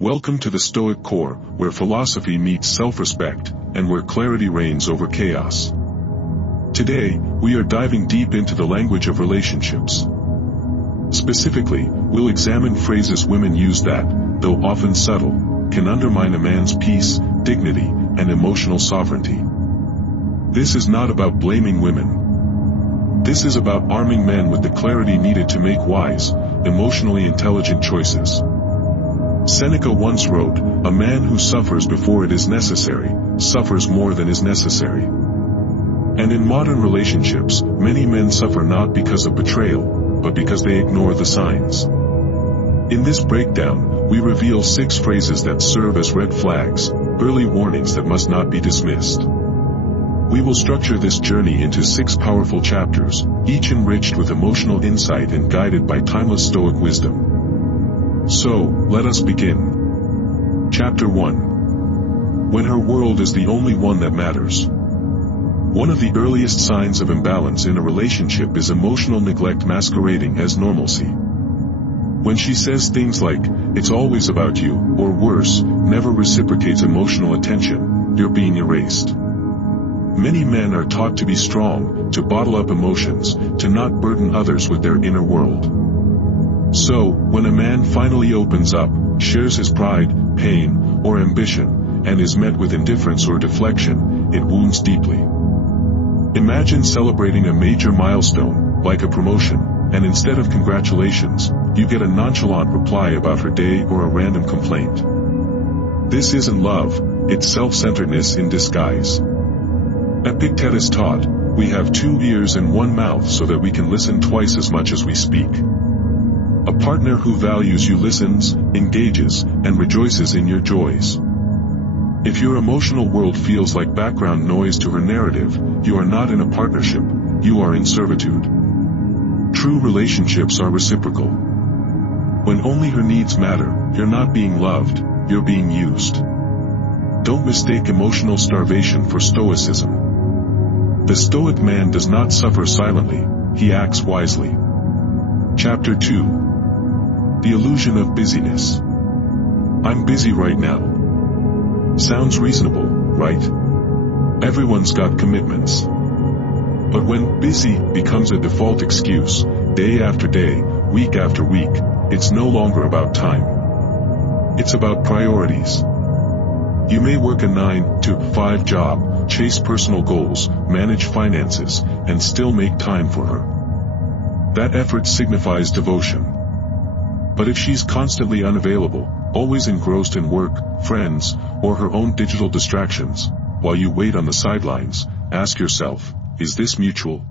Welcome to the Stoic Core, where philosophy meets self-respect, and where clarity reigns over chaos. Today, we are diving deep into the language of relationships. Specifically, we'll examine phrases women use that, though often subtle, can undermine a man's peace, dignity, and emotional sovereignty. This is not about blaming women. This is about arming men with the clarity needed to make wise, emotionally intelligent choices. Seneca once wrote, "A man who suffers before it is necessary, suffers more than is necessary." And in modern relationships, many men suffer not because of betrayal, but because they ignore the signs. In this breakdown, we reveal 6 phrases that serve as red flags, early warnings that must not be dismissed. We will structure this journey into 6 powerful chapters, each enriched with emotional insight and guided by timeless Stoic wisdom. So, let us begin. Chapter 1. When her world is the only one that matters. One of the earliest signs of imbalance in a relationship is emotional neglect masquerading as normalcy. When she says things like, "It's always about you," or worse, never reciprocates emotional attention, you're being erased. Many men are taught to be strong, to bottle up emotions, to not burden others with their inner world. So, when a man finally opens up, shares his pride, pain, or ambition, and is met with indifference or deflection, it wounds deeply. Imagine celebrating a major milestone, like a promotion, and instead of congratulations, you get a nonchalant reply about her day or a random complaint. This isn't love, it's self-centeredness in disguise. Epictetus taught, "We have 2 ears and 1 mouth so that we can listen twice as much as we speak." A partner who values you listens, engages, and rejoices in your joys. If your emotional world feels like background noise to her narrative, you are not in a partnership, you are in servitude. True relationships are reciprocal. When only her needs matter, you're not being loved, you're being used. Don't mistake emotional starvation for stoicism. The Stoic man does not suffer silently, he acts wisely. Chapter 2. The illusion of busyness. I'm busy right now. Sounds reasonable, right? Everyone's got commitments. But when busy becomes a default excuse, day after day, week after week, it's no longer about time. It's about priorities. You may work a 9 to 5 job, chase personal goals, manage finances, and still make time for her. That effort signifies devotion. But if she's constantly unavailable, always engrossed in work, friends, or her own digital distractions, while you wait on the sidelines, ask yourself, is this mutual?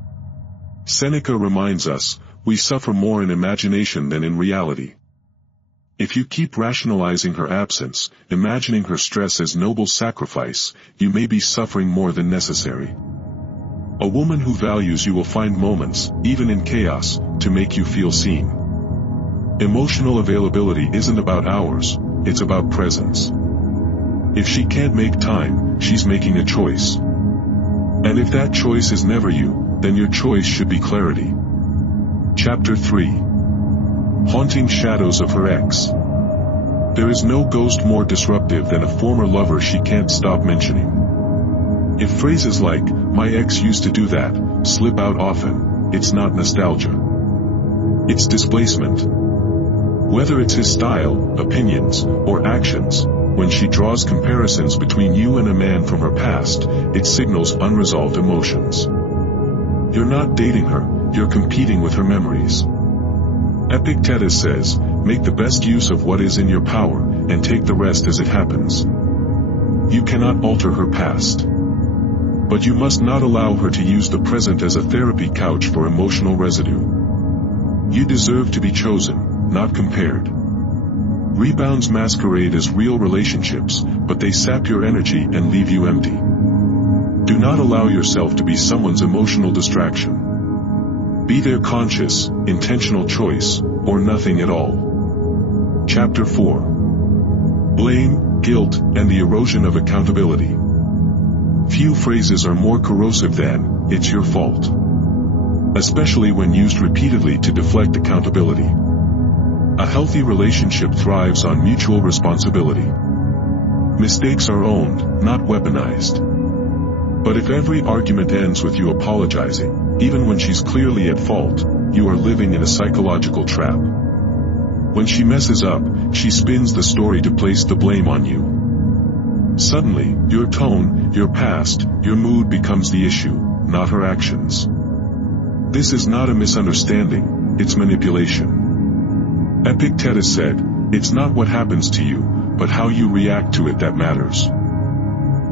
Seneca reminds us, we suffer more in imagination than in reality. If you keep rationalizing her absence, imagining her stress as noble sacrifice, you may be suffering more than necessary. A woman who values you will find moments, even in chaos, to make you feel seen. Emotional availability isn't about hours, it's about presence. If she can't make time, she's making a choice. And if that choice is never you, then your choice should be clarity. Chapter 3. Haunting shadows of her ex. There is no ghost more disruptive than a former lover she can't stop mentioning. If phrases like, "My ex used to do that," slip out often, it's not nostalgia. It's displacement. Whether it's his style, opinions, or actions, when she draws comparisons between you and a man from her past, it signals unresolved emotions. You're not dating her, you're competing with her memories. Epictetus says, "Make the best use of what is in your power, and take the rest as it happens." You cannot alter her past. But you must not allow her to use the present as a therapy couch for emotional residue. You deserve to be chosen, not compared. Rebounds masquerade as real relationships, but they sap your energy and leave you empty. Do not allow yourself to be someone's emotional distraction. Be their conscious, intentional choice, or nothing at all. Chapter 4. Blame, guilt, and the erosion of accountability. Few phrases are more corrosive than, "It's your fault." Especially when used repeatedly to deflect accountability. A healthy relationship thrives on mutual responsibility. Mistakes are owned, not weaponized. But if every argument ends with you apologizing, even when she's clearly at fault, you are living in a psychological trap. When she messes up, she spins the story to place the blame on you. Suddenly, your tone, your past, your mood becomes the issue, not her actions. This is not a misunderstanding, it's manipulation. Epictetus said, "It's not what happens to you, but how you react to it that matters."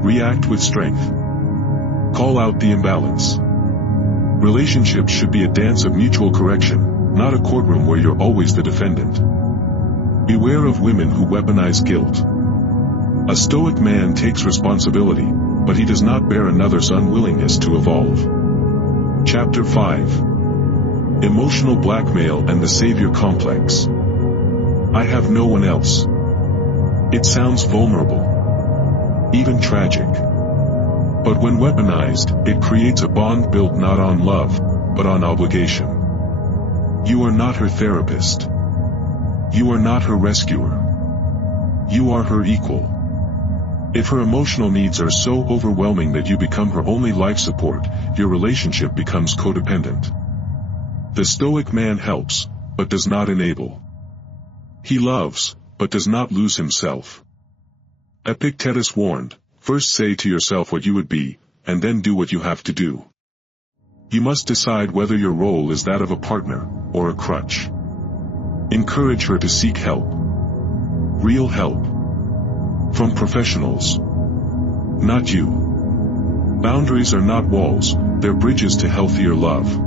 React with strength. Call out the imbalance. Relationships should be a dance of mutual correction, not a courtroom where you're always the defendant. Beware of women who weaponize guilt. A Stoic man takes responsibility, but he does not bear another's unwillingness to evolve. Chapter 5. Emotional blackmail and the savior complex. I have no one else. It sounds vulnerable, even tragic. But when weaponized, it creates a bond built not on love, but on obligation. You are not her therapist. You are not her rescuer. You are her equal. If her emotional needs are so overwhelming that you become her only life support, your relationship becomes codependent. The Stoic man helps, but does not enable. He loves, but does not lose himself. Epictetus warned, first say to yourself what you would be, and then do what you have to do. You must decide whether your role is that of a partner, or a crutch. Encourage her to seek help. Real help. From professionals. Not you. Boundaries are not walls, they're bridges to healthier love.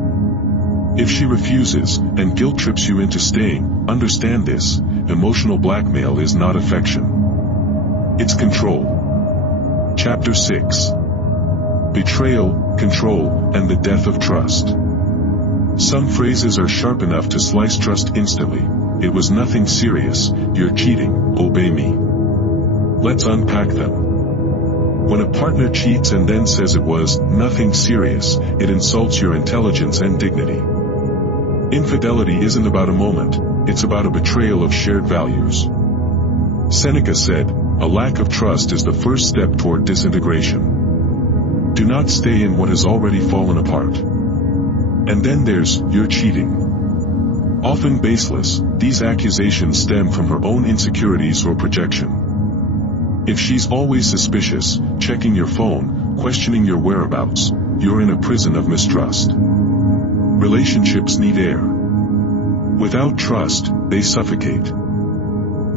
If she refuses, and guilt trips you into staying, understand this, emotional blackmail is not affection. It's control. Chapter 6. Betrayal, control, and the death of trust. Some phrases are sharp enough to slice trust instantly. It was nothing serious, you're cheating, obey me. Let's unpack them. When a partner cheats and then says it was nothing serious, it insults your intelligence and dignity. Infidelity isn't about a moment, it's about a betrayal of shared values. Seneca said, a lack of trust is the first step toward disintegration. Do not stay in what has already fallen apart. And then there's, you're cheating. Often baseless, these accusations stem from her own insecurities or projection. If she's always suspicious, checking your phone, questioning your whereabouts, you're in a prison of mistrust. Relationships need air. Without trust, they suffocate.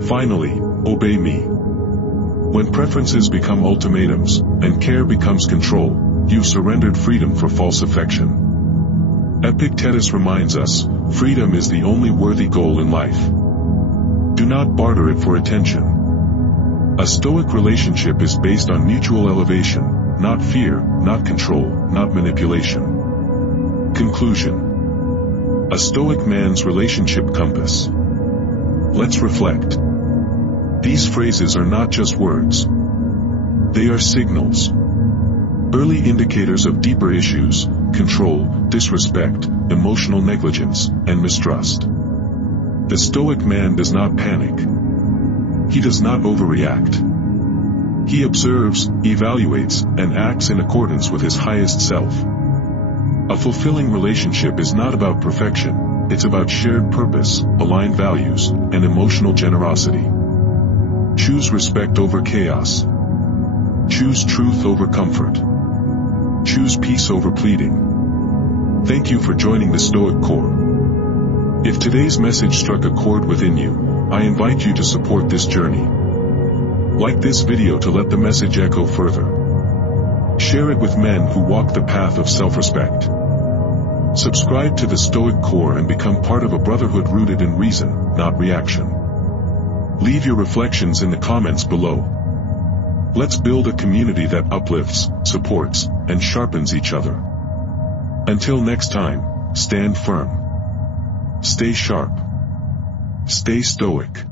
Finally, obey me. When preferences become ultimatums, and care becomes control, you've surrendered freedom for false affection. Epictetus reminds us, freedom is the only worthy goal in life. Do not barter it for attention. A Stoic relationship is based on mutual elevation, not fear, not control, not manipulation. Conclusion. A Stoic man's relationship compass. Let's reflect. These phrases are not just words. They are signals. Early indicators of deeper issues, control, disrespect, emotional negligence, and mistrust. The Stoic man does not panic. He does not overreact. He observes, evaluates, and acts in accordance with his highest self. A fulfilling relationship is not about perfection, it's about shared purpose, aligned values, and emotional generosity. Choose respect over chaos. Choose truth over comfort. Choose peace over pleading. Thank you for joining the Stoic Core. If today's message struck a chord within you, I invite you to support this journey. Like this video to let the message echo further. Share it with men who walk the path of self-respect. Subscribe to the Stoic Core and become part of a brotherhood rooted in reason, not reaction. Leave your reflections in the comments below. Let's build a community that uplifts, supports, and sharpens each other. Until next time, stand firm. Stay sharp. Stay stoic.